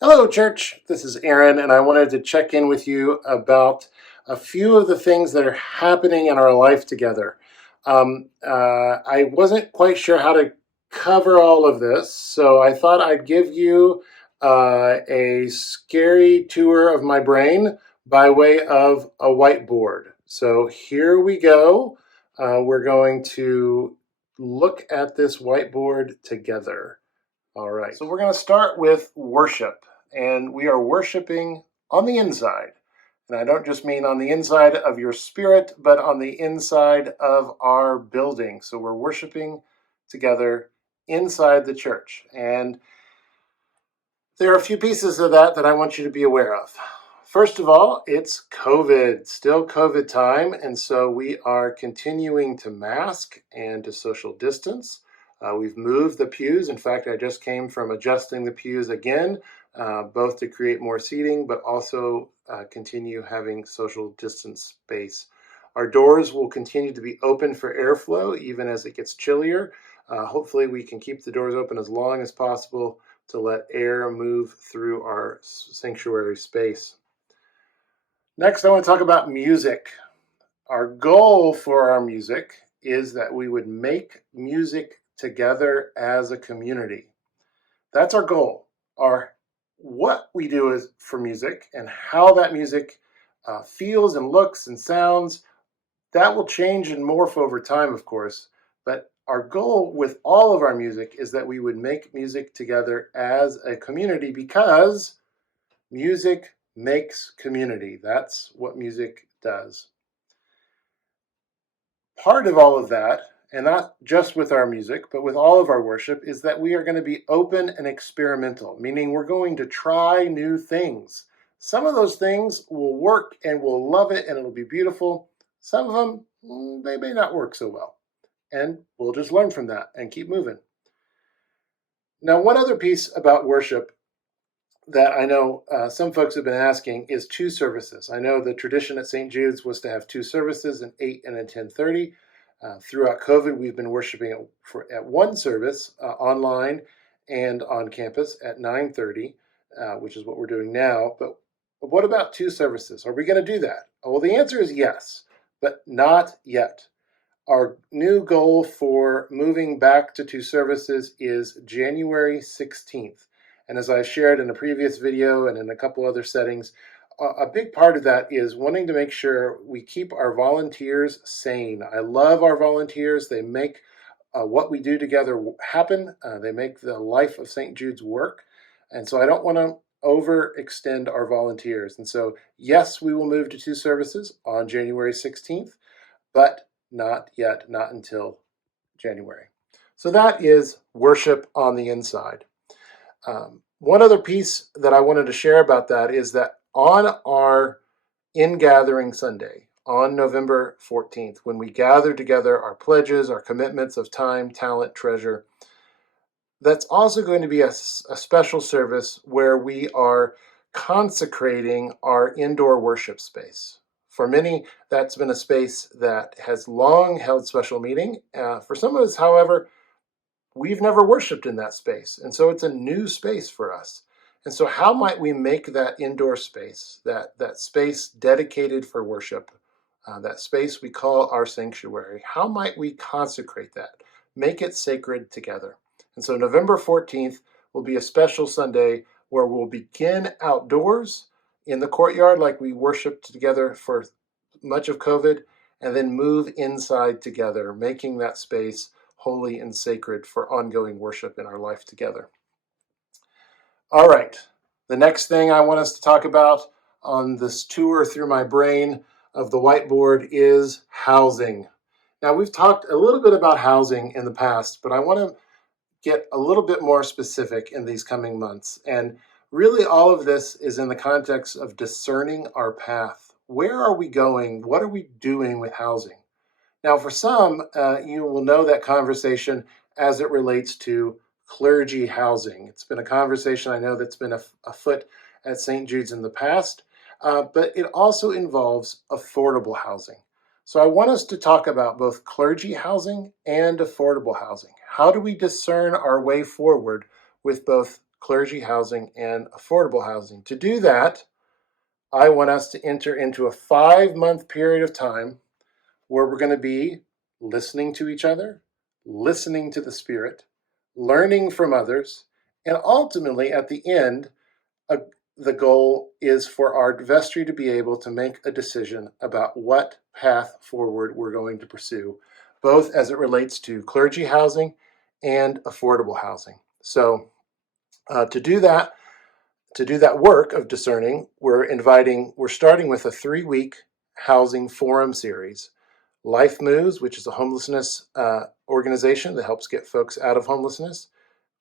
Hello, church. This is Aaron, and I wanted to check in with you about a few of the things that are happening in our life together. I wasn't quite sure how to cover all of this, so I thought I'd give you a scary tour of my brain by way of a whiteboard. So here we go. We're going to look at this whiteboard together. All right. So we're going to start with worship, and we are worshiping on the inside. And I don't just mean on the inside of your spirit, but on the inside of our building. So we're worshiping together inside the church. And there are a few pieces of that I want you to be aware of. First of all, it's COVID, still COVID time, and so we are continuing to mask and to social distance. We've moved the pews. In fact, I just came from adjusting the pews again, both to create more seating, but also continue having social distance space. Our doors will continue to be open for airflow, even as it gets chillier. Hopefully, we can keep the doors open as long as possible to let air move through our sanctuary space. Next, I want to talk about music. Our goal for our music is that we would make music together as a community. That's our goal. What we do is for music and how that music feels and looks and sounds, that will change and morph over time, of course. But our goal with all of our music is that we would make music together as a community, because music makes community. That's what music does. Part of all of that, and not just with our music, but with all of our worship, is that we are going to be open and experimental, meaning we're going to try new things. Some of those things will work and we'll love it and it'll be beautiful. Some of them, they may not work so well. And we'll just learn from that and keep moving. Now, one other piece about worship that I know some folks have been asking is 2 services. I know the tradition at St. Jude's was to have 2 services, an 8 and a 10:30. Throughout COVID, we've been worshiping at one service online and on campus at 9:30, which is what we're doing now. But what about 2 services? Are we going to do that? Well, the answer is yes, but not yet. Our new goal for moving back to 2 services is January 16th. And as I shared in a previous video and in a couple other settings, a big part of that is wanting to make sure we keep our volunteers sane. I love our volunteers. They make what we do together happen. They make the life of St. Jude's work. And so I don't want to overextend our volunteers. And so, yes, we will move to 2 services on January 16th, but not yet, not until January. So that is worship on the inside. One other piece that I wanted to share about that is that on our in-gathering Sunday, on November 14th, when we gather together our pledges, our commitments of time, talent, treasure, that's also going to be a special service where we are consecrating our indoor worship space. For many, that's been a space that has long held special meaning. For some of us, however, we've never worshiped in that space, and so it's a new space for us. And so how might we make that indoor space, that space dedicated for worship, that space we call our sanctuary, how might we consecrate that, make it sacred together? And so November 14th will be a special Sunday where we'll begin outdoors in the courtyard like we worshiped together for much of COVID, and then move inside together, making that space holy and sacred for ongoing worship in our life together. All right, the next thing I want us to talk about on this tour through my brain of the whiteboard is housing. Now, we've talked a little bit about housing in the past, but I want to get a little bit more specific in these coming months. And really, all of this is in the context of discerning our path. Where are we going? What are we doing with housing? Now, for some, you will know that conversation as it relates to clergy housing. It's been a conversation I know that's been afoot at St. Jude's in the past, but it also involves affordable housing. So I want us to talk about both clergy housing and affordable housing. How do we discern our way forward with both clergy housing, and affordable housing. To do that, I want us to enter into a 5-month period of time where we're going to be listening to each other, listening to the Spirit, learning from others, and ultimately at the end, the goal is for our vestry to be able to make a decision about what path forward we're going to pursue, both as it relates to clergy housing and affordable housing. So to do that work of discerning, we're starting with a 3-week housing forum series. Life Moves, which is a homelessness organization that helps get folks out of homelessness,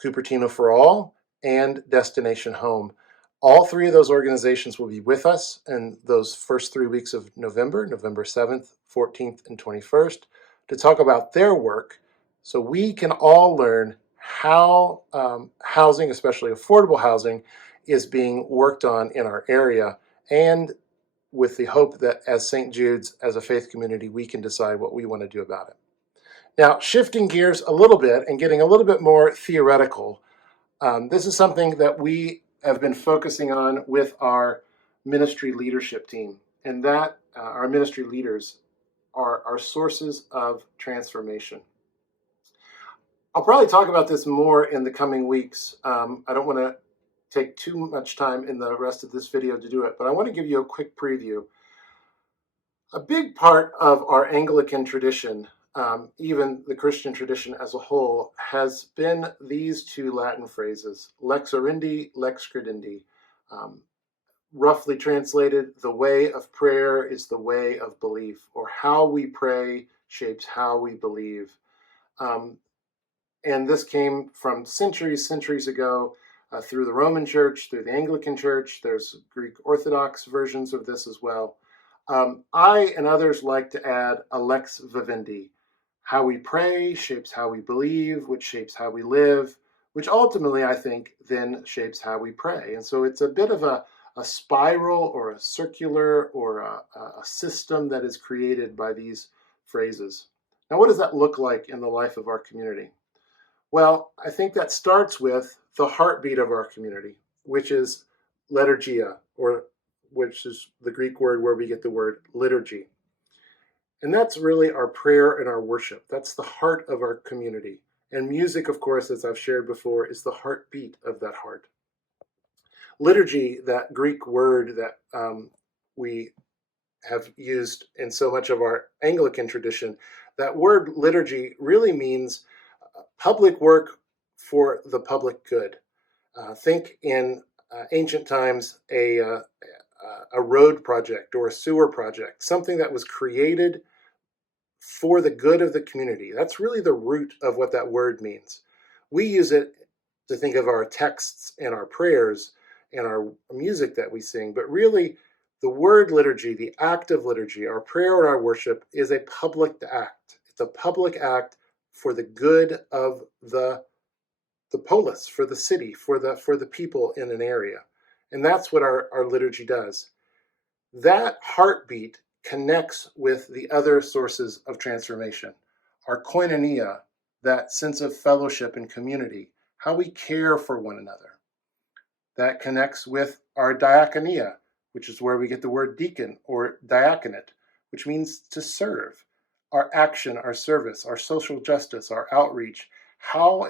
Cupertino for All, and Destination Home. All 3 of those organizations will be with us in those first 3 weeks of November 7th, 14th, and 21st, to talk about their work so we can all learn how housing, especially affordable housing, is being worked on in our area, and with the hope that as St. Jude's, as a faith community, we can decide what we want to do about it. Now, shifting gears a little bit and getting a little bit more theoretical, this is something that we have been focusing on with our ministry leadership team, and that our ministry leaders are our sources of transformation. I'll probably talk about this more in the coming weeks. I don't want to take too much time in the rest of this video to do it, but I want to give you a quick preview. A big part of our Anglican tradition, even the Christian tradition as a whole, has been these 2 Latin phrases, lex orandi, lex credendi. Roughly translated, the way of prayer is the way of belief, or how we pray shapes how we believe. And this came from centuries ago, through the Roman Church, through the Anglican Church. There's Greek Orthodox versions of this as well. I and others like to add a lex vivendi. How we pray shapes how we believe, which shapes how we live, which ultimately, I think, then shapes how we pray. And so it's a bit of a spiral or a circular or a system that is created by these phrases. Now, what does that look like in the life of our community? Well, I think that starts with the heartbeat of our community, which is liturgia, which is the Greek word where we get the word liturgy. And that's really our prayer and our worship. That's the heart of our community. And music, of course, as I've shared before, is the heartbeat of that heart. Liturgy, that Greek word that we have used in so much of our Anglican tradition, that word liturgy really means public work for the public good. Think in ancient times a road project or a sewer project, something that was created for the good of the community. That's really the root of what that word means. We use it to think of our texts and our prayers and our music that we sing, but really the word liturgy, the act of liturgy, our prayer and our worship, is a public act. It's a public act for the good of the polis, for the city, for the people in an area. And that's what our liturgy does. That heartbeat connects with the other sources of transformation. Our koinonia, that sense of fellowship and community, how we care for one another. That connects with our diaconia, which is where we get the word deacon or diaconate, which means to serve. Our action, our service, our social justice, our outreach, how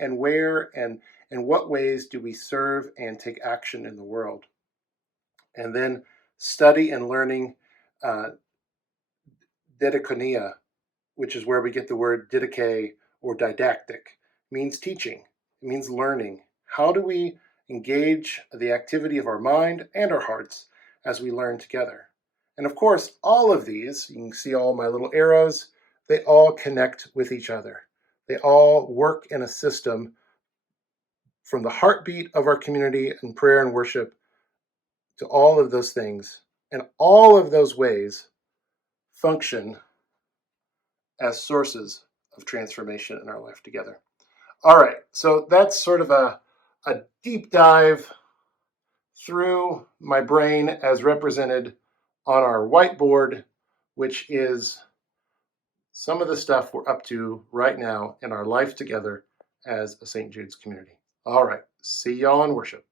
and where and in what ways do we serve and take action in the world? And then study and learning, didaconia, which is where we get the word didache or didactic. It means teaching. It means learning. How do we engage the activity of our mind and our hearts as we learn together? And of course, all of these, you can see all my little arrows, they all connect with each other. They all work in a system from the heartbeat of our community and prayer and worship to all of those things. And all of those ways function as sources of transformation in our life together. All right, so that's sort of a deep dive through my brain as represented on our whiteboard, which is some of the stuff we're up to right now in our life together as a St. Jude's community. All right, See y'all in worship.